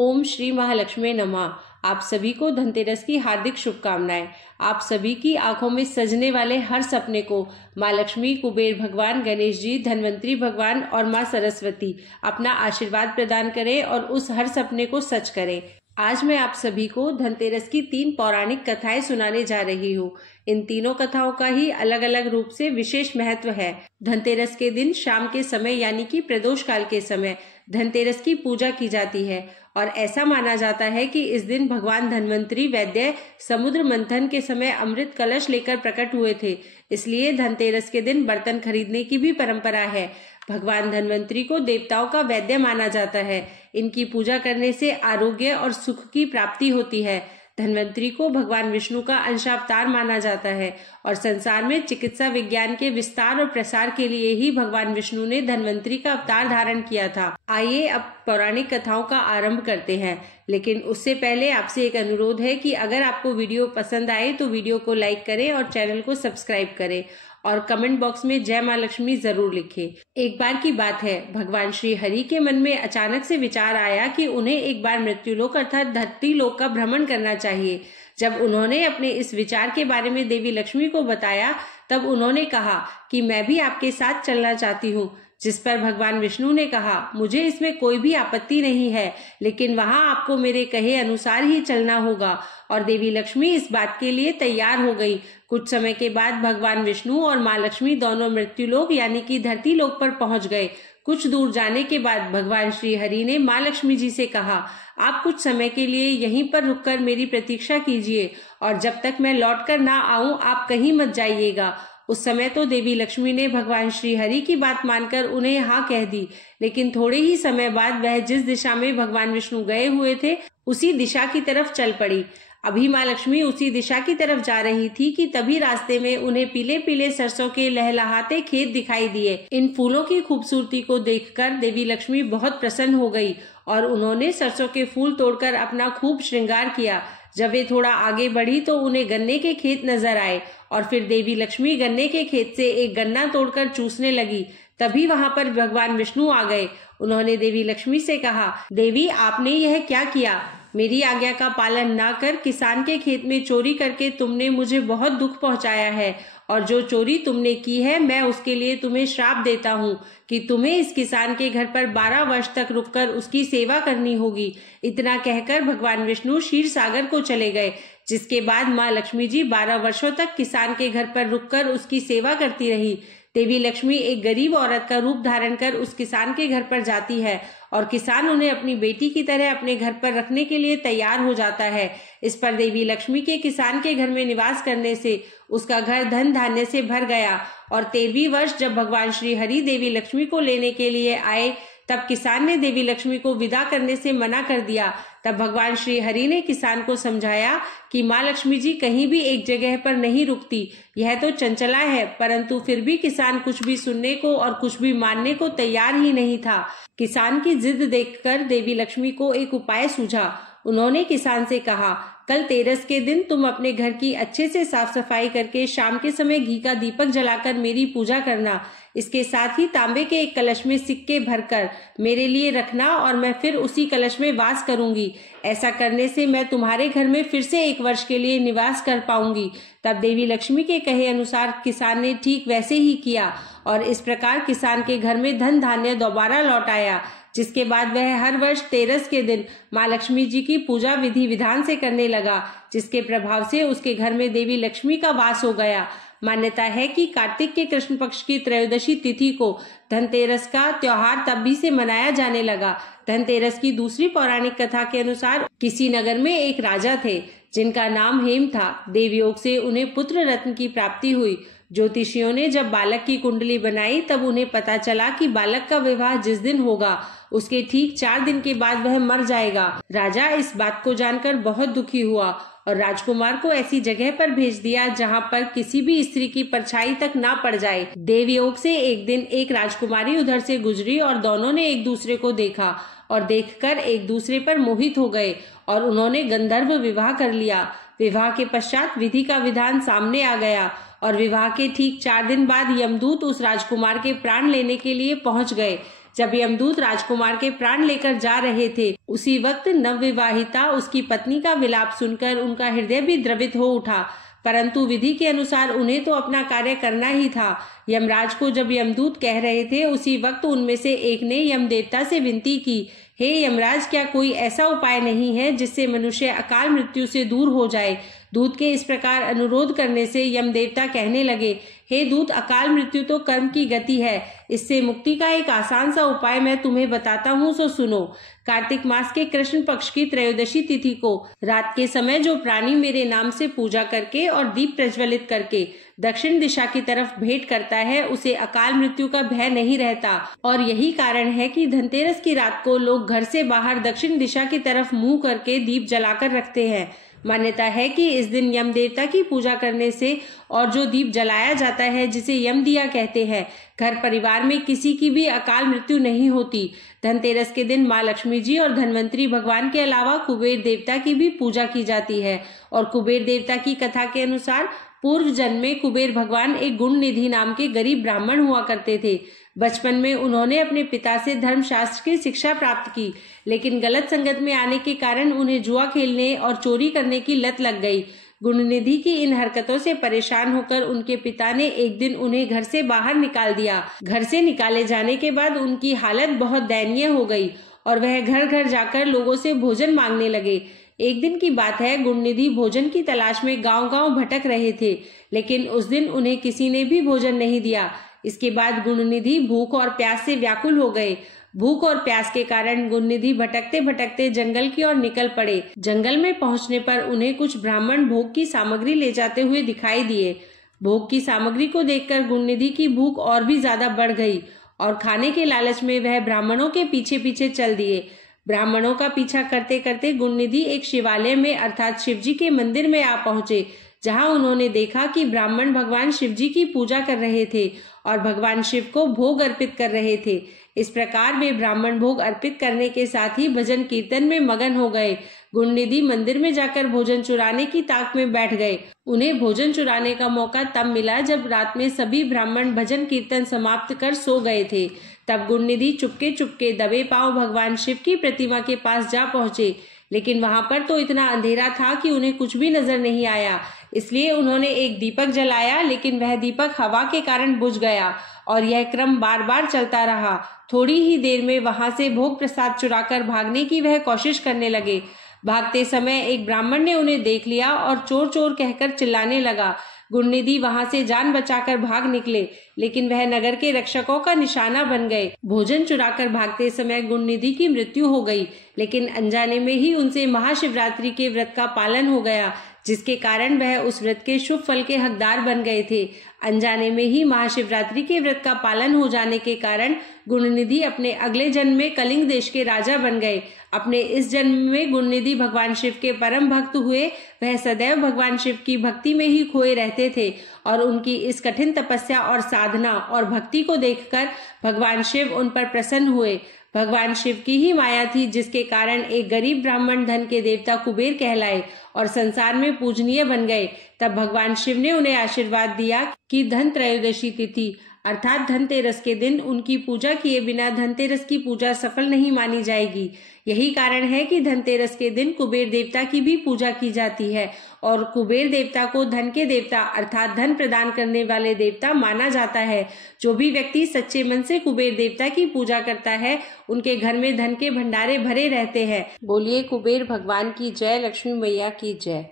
ओम श्री महालक्ष्मी नमः। आप सभी को धनतेरस की हार्दिक शुभकामनाएं। आप सभी की आंखों में सजने वाले हर सपने को माँ लक्ष्मी, कुबेर भगवान, गणेश जी, धन्वंतरी भगवान और माँ सरस्वती अपना आशीर्वाद प्रदान करें और उस हर सपने को सच करें। आज मैं आप सभी को धनतेरस की 3 पौराणिक कथाएं सुनाने जा रही हूँ। इन तीनों कथाओं का ही अलग अलग रूप से विशेष महत्व है। धनतेरस के दिन शाम के समय यानी कि प्रदोष काल के समय धनतेरस की पूजा की जाती है और ऐसा माना जाता है कि इस दिन भगवान धन्वंतरी वैद्य समुद्र मंथन के समय अमृत कलश लेकर प्रकट हुए थे। इसलिए धनतेरस के दिन बर्तन खरीदने की भी परंपरा है। भगवान धन्वंतरी को देवताओं का वैद्य माना जाता है। इनकी पूजा करने से आरोग्य और सुख की प्राप्ति होती है। धन्वंतरी को भगवान विष्णु का अंशावतार माना जाता है और संसार में चिकित्सा विज्ञान के विस्तार और प्रसार के लिए ही भगवान विष्णु ने धन्वंतरी का अवतार धारण किया था। आइए अब पौराणिक कथाओं का आरंभ करते हैं, लेकिन उससे पहले आपसे एक अनुरोध है कि अगर आपको वीडियो पसंद आए तो वीडियो को लाइक करें और चैनल को सब्सक्राइब करें और कमेंट बॉक्स में जय माँ लक्ष्मी जरूर लिखें। एक बार की बात है, भगवान श्री हरि के मन में अचानक से विचार आया कि उन्हें एक बार मृत्युलोक अर्थात धरती लोक का भ्रमण करना चाहिए। जब उन्होंने अपने इस विचार के बारे में देवी लक्ष्मी को बताया तब उन्होंने कहा कि मैं भी आपके साथ चलना चाहती हूँ। जिस पर भगवान विष्णु ने कहा, मुझे इसमें कोई भी आपत्ति नहीं है, लेकिन वहां आपको मेरे कहे अनुसार ही चलना होगा। और देवी लक्ष्मी इस बात के लिए तैयार हो गई। कुछ समय के बाद भगवान विष्णु और माँ लक्ष्मी दोनों मृत्युलोक यानी कि धरती लोक पर पहुंच गए। कुछ दूर जाने के बाद भगवान श्री हरि ने माँ लक्ष्मी जी से कहा, आप कुछ समय के लिए यहीं पर रुककर मेरी प्रतीक्षा कीजिए और जब तक मैं लौटकर ना आऊं आप कहीं मत जाइएगा। उस समय तो देवी लक्ष्मी ने भगवान श्री हरि की बात मानकर उन्हें हाँ कह दी, लेकिन थोड़े ही समय बाद वह जिस दिशा में भगवान विष्णु गए हुए थे उसी दिशा की तरफ चल पड़ी। अभी माँ लक्ष्मी उसी दिशा की तरफ जा रही थी कि तभी रास्ते में उन्हें पीले पीले सरसों के लहलहाते खेत दिखाई दिए। इन फूलों की खूबसूरती को देखकर देवी लक्ष्मी बहुत प्रसन्न हो गई और उन्होंने सरसों के फूल तोड़कर अपना खूब श्रृंगार किया। जब वे थोड़ा आगे बढ़ी तो उन्हें गन्ने के खेत नजर आए और फिर देवी लक्ष्मी गन्ने के खेत से एक गन्ना तोड़कर चूसने लगी। तभी वहां पर भगवान विष्णु आ गए। उन्होंने देवी लक्ष्मी से कहा, देवी आपने यह क्या किया? मेरी आज्ञा का पालन ना कर किसान के खेत में चोरी करके तुमने मुझे बहुत दुख पहुंचाया है और जो चोरी तुमने की है मैं उसके लिए तुम्हें श्राप देता हूँ कि तुम्हें इस किसान के घर पर 12 वर्ष तक रुककर उसकी सेवा करनी होगी। इतना कहकर भगवान विष्णु क्षीर सागर को चले गए, जिसके बाद माँ लक्ष्मी जी 12 वर्षों तक किसान के घर पर रुककर उसकी सेवा करती रही। देवी लक्ष्मी एक गरीब औरत का रूप धारण कर उस किसान के घर पर जाती है और किसान उन्हें अपनी बेटी की तरह अपने घर पर रखने के लिए तैयार हो जाता है। इस पर देवी लक्ष्मी के किसान के घर में निवास करने से उसका घर धन धान्य से भर गया और 13वीं वर्ष जब भगवान श्री हरि देवी लक्ष्मी को लेने के लिए आए तब किसान ने देवी लक्ष्मी को विदा करने से मना कर दिया। तब भगवान श्री हरि ने किसान को समझाया कि माँ लक्ष्मी जी कहीं भी एक जगह पर नहीं रुकती, यह तो चंचला है, परंतु फिर भी किसान कुछ भी सुनने को और कुछ भी मानने को तैयार ही नहीं था। किसान की जिद देखकर देवी लक्ष्मी को एक उपाय सूझा। उन्होंने किसान से कहा, कल तेरस के दिन तुम अपने घर की अच्छे से साफ सफाई करके शाम के समय घी का दीपक जलाकर मेरी पूजा करना। इसके साथ ही तांबे के एक कलश में सिक्के भरकर मेरे लिए रखना और मैं फिर उसी कलश में वास करूंगी। ऐसा करने से मैं तुम्हारे घर में फिर से 1 वर्ष के लिए निवास कर पाऊंगी। तब देवी लक्ष्मी के कहे अनुसार किसान ने ठीक वैसे ही किया और इस प्रकार किसान के घर में धन धान्य दोबारा लौट आया, जिसके बाद वह हर वर्ष तेरस के दिन माँ लक्ष्मी जी की पूजा विधि विधान से करने लगा, जिसके प्रभाव से उसके घर में देवी लक्ष्मी का वास हो गया। मान्यता है कि कार्तिक के कृष्ण पक्ष की त्रयोदशी तिथि को धनतेरस का त्योहार तब भी से मनाया जाने लगा। धनतेरस की दूसरी पौराणिक कथा के अनुसार किसी नगर में एक राजा थे जिनका नाम हेम था। देवयोग से उन्हें पुत्र रत्न की प्राप्ति हुई। ज्योतिषियों ने जब बालक की कुंडली बनाई तब उन्हें पता चला कि बालक का विवाह जिस दिन होगा उसके ठीक 4 दिन के बाद वह मर जाएगा। राजा इस बात को जानकर बहुत दुखी हुआ और राजकुमार को ऐसी जगह पर भेज दिया जहां पर किसी भी स्त्री की परछाई तक ना पड़ जाए। देवयोग से एक दिन एक राजकुमारी उधर से गुजरी और दोनों ने एक दूसरे को देखा और देखकर एक दूसरे पर मोहित हो गए और उन्होंने गंधर्व विवाह कर लिया। विवाह के पश्चात विधि का विधान सामने आ गया और विवाह के ठीक 4 दिन बाद यमदूत उस राजकुमार के प्राण लेने के लिए पहुंच गए। जब यमदूत राजकुमार के प्राण लेकर जा रहे थे, उसी वक्त नवविवाहिता उसकी पत्नी का विलाप सुनकर उनका हृदय भी द्रवित हो उठा, परंतु विधि के अनुसार उन्हें तो अपना कार्य करना ही था। यमराज को जब यमदूत कह रहे थे, उसी वक्त उनमें से एक ने यमदेवता से विनती की, हे यमराज, क्या कोई ऐसा उपाय नहीं है जिससे मनुष्य अकाल मृत्यु से दूर हो जाए। दूत के इस प्रकार अनुरोध करने से यमदेवता कहने लगे, हे दूत, अकाल मृत्यु तो कर्म की गति है, इससे मुक्ति का एक आसान सा उपाय मैं तुम्हें बताता हूँ, सो सुनो। कार्तिक मास के कृष्ण पक्ष की त्रयोदशी तिथि को रात के समय जो प्राणी मेरे नाम से पूजा करके और दीप प्रज्वलित करके दक्षिण दिशा की तरफ भेंट करता है, उसे अकाल मृत्यु का भय नहीं रहता। और यही कारण है कि धनतेरस की रात को लोग घर से बाहर दक्षिण दिशा की तरफ मुंह करके दीप जलाकर रखते हैं। मान्यता है कि इस दिन यम देवता की पूजा करने से और जो दीप जलाया जाता है, जिसे यम दिया कहते हैं, घर परिवार में किसी की भी अकाल मृत्यु नहीं होती। धनतेरस के दिन माँ लक्ष्मी जी और धनवंतरी भगवान के अलावा कुबेर देवता की भी पूजा की जाती है। और कुबेर देवता की कथा के अनुसार पूर्व जन्म में कुबेर भगवान एक गुण निधि नाम के गरीब ब्राह्मण हुआ करते थे। बचपन में उन्होंने अपने पिता से धर्मशास्त्र की शिक्षा प्राप्त की, लेकिन गलत संगत में आने के कारण उन्हें जुआ खेलने और चोरी करने की लत लग गई। गुणनिधि की इन हरकतों से परेशान होकर उनके पिता ने एक दिन उन्हें घर से बाहर निकाल दिया। घर से निकाले जाने के बाद उनकी हालत बहुत दयनीय हो गई और वह घर घर जाकर लोगों से भोजन मांगने लगे। एक दिन की बात है, गुणनिधि भोजन की तलाश में गांव-गांव भटक रहे थे, लेकिन उस दिन उन्हें किसी ने भी भोजन नहीं दिया। इसके बाद गुणनिधि भूख और प्यास से व्याकुल हो गए। भूख और प्यास के कारण गुणनिधि भटकते भटकते जंगल की ओर निकल पड़े। जंगल में पहुंचने पर उन्हें कुछ ब्राह्मण भोग की सामग्री ले जाते हुए दिखाई दिए। भोग की सामग्री को देखकर गुणनिधि की भूख और भी ज्यादा बढ़ गई और खाने के लालच में वह ब्राह्मणों के पीछे पीछे चल दिए। ब्राह्मणों का पीछा करते करते गुणनिधि एक शिवालय में अर्थात शिवजी के मंदिर में आ पहुंचे, जहां उन्होंने देखा कि ब्राह्मण भगवान शिवजी की पूजा कर रहे थे और भगवान शिव को भोग अर्पित कर रहे थे। इस प्रकार वे ब्राह्मण भोग अर्पित करने के साथ ही भजन कीर्तन में मगन हो गए। गुणनिधि मंदिर में जाकर भोजन चुराने की ताक में बैठ गए। उन्हें भोजन चुराने का मौका तब मिला जब रात में सभी ब्राह्मण भजन कीर्तन समाप्त कर सो गए थे। तब गुणनिधि चुपके चुपके दबे पांव भगवान शिव की प्रतिमा के पास जा पहुंचे, लेकिन वहां पर तो इतना अंधेरा था कि उन्हें कुछ भी नजर नहीं आया। इसलिए उन्होंने एक दीपक जलाया, लेकिन वह दीपक हवा के कारण बुझ गया और यह क्रम बार बार चलता रहा। थोड़ी ही देर में वहां से भोग प्रसाद चुराकर भागने की वह कोशिश करने लगे। भागते समय एक ब्राह्मण ने उन्हें देख लिया और चोर चोर कहकर चिल्लाने लगा। गुणनिधि वहां से जान बचाकर भाग निकले, लेकिन वह नगर के रक्षकों का निशाना बन गए। भोजन चुराकर भागते समय गुणनिधि की मृत्यु हो गई, लेकिन अनजाने में ही उनसे महाशिवरात्रि के व्रत का पालन हो गया, जिसके कारण वह उस व्रत के शुभ फल के हकदार बन गए थे। अनजाने में ही महाशिवरात्रि के व्रत का पालन हो जाने के कारण गुणनिधि अपने अगले जन्म में कलिंग देश के राजा बन गए। अपने इस जन्म में गुणनिधि भगवान शिव के परम भक्त हुए। वह सदैव भगवान शिव की भक्ति में ही खोए रहते थे और उनकी इस कठिन तपस्या और साधना और भक्ति को देखकर भगवान शिव उन पर प्रसन्न हुए। भगवान शिव की ही माया थी जिसके कारण एक गरीब ब्राह्मण धन के देवता कुबेर कहलाए और संसार में पूजनीय बन गए। तब भगवान शिव ने उन्हें आशीर्वाद दिया कि धन त्रयोदशी तिथि अर्थात धनतेरस के दिन उनकी पूजा किए बिना धनतेरस की पूजा सफल नहीं मानी जाएगी। यही कारण है कि धनतेरस के दिन कुबेर देवता की भी पूजा की जाती है और कुबेर देवता को धन के देवता अर्थात धन प्रदान करने वाले देवता माना जाता है। जो भी व्यक्ति सच्चे मन से कुबेर देवता की पूजा करता है, उनके घर में धन के भंडारे भरे रहते हैं। बोलिए कुबेर भगवान की जय, लक्ष्मी मैया की जय।